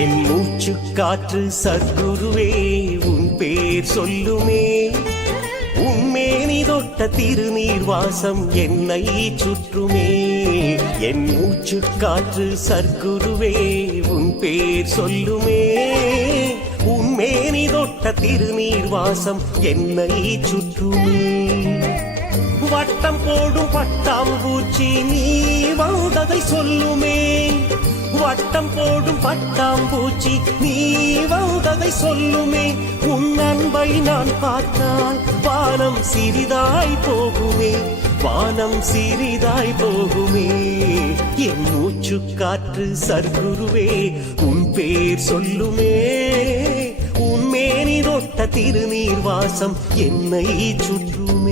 என் மூச்சு காற்று சத்குருவே உன் பேர் சொல்லுமே, உன்மேனி தொட்ட திருநீர் வாசம் என்னை சுற்றுமே. என் மூச்சு காற்று சத்குருவே உன் பேர் சொல்லுமே, உன்மேனி தொட்ட திருநீர் வாசம் என்னை சுற்றுமே. வட்டம் போடும் பட்டாம்பூச்சி நீ வந்ததை சொல்லுமே, வட்டம் போடும் பட்டாம்பூச்சி நீ வந்ததை சொல்லுமே. உன் அன்பை நான் பார்த்தால் வானம் சிறிதாய் போகுமே, வானம் சிறிதாய் போகுமே. என் மூச்சு காற்று சத்குருவே உன் பேர் சொல்லுமே, உன் மேனி தொட்ட திருநீர் வாசம் என்னை சுற்றுமே.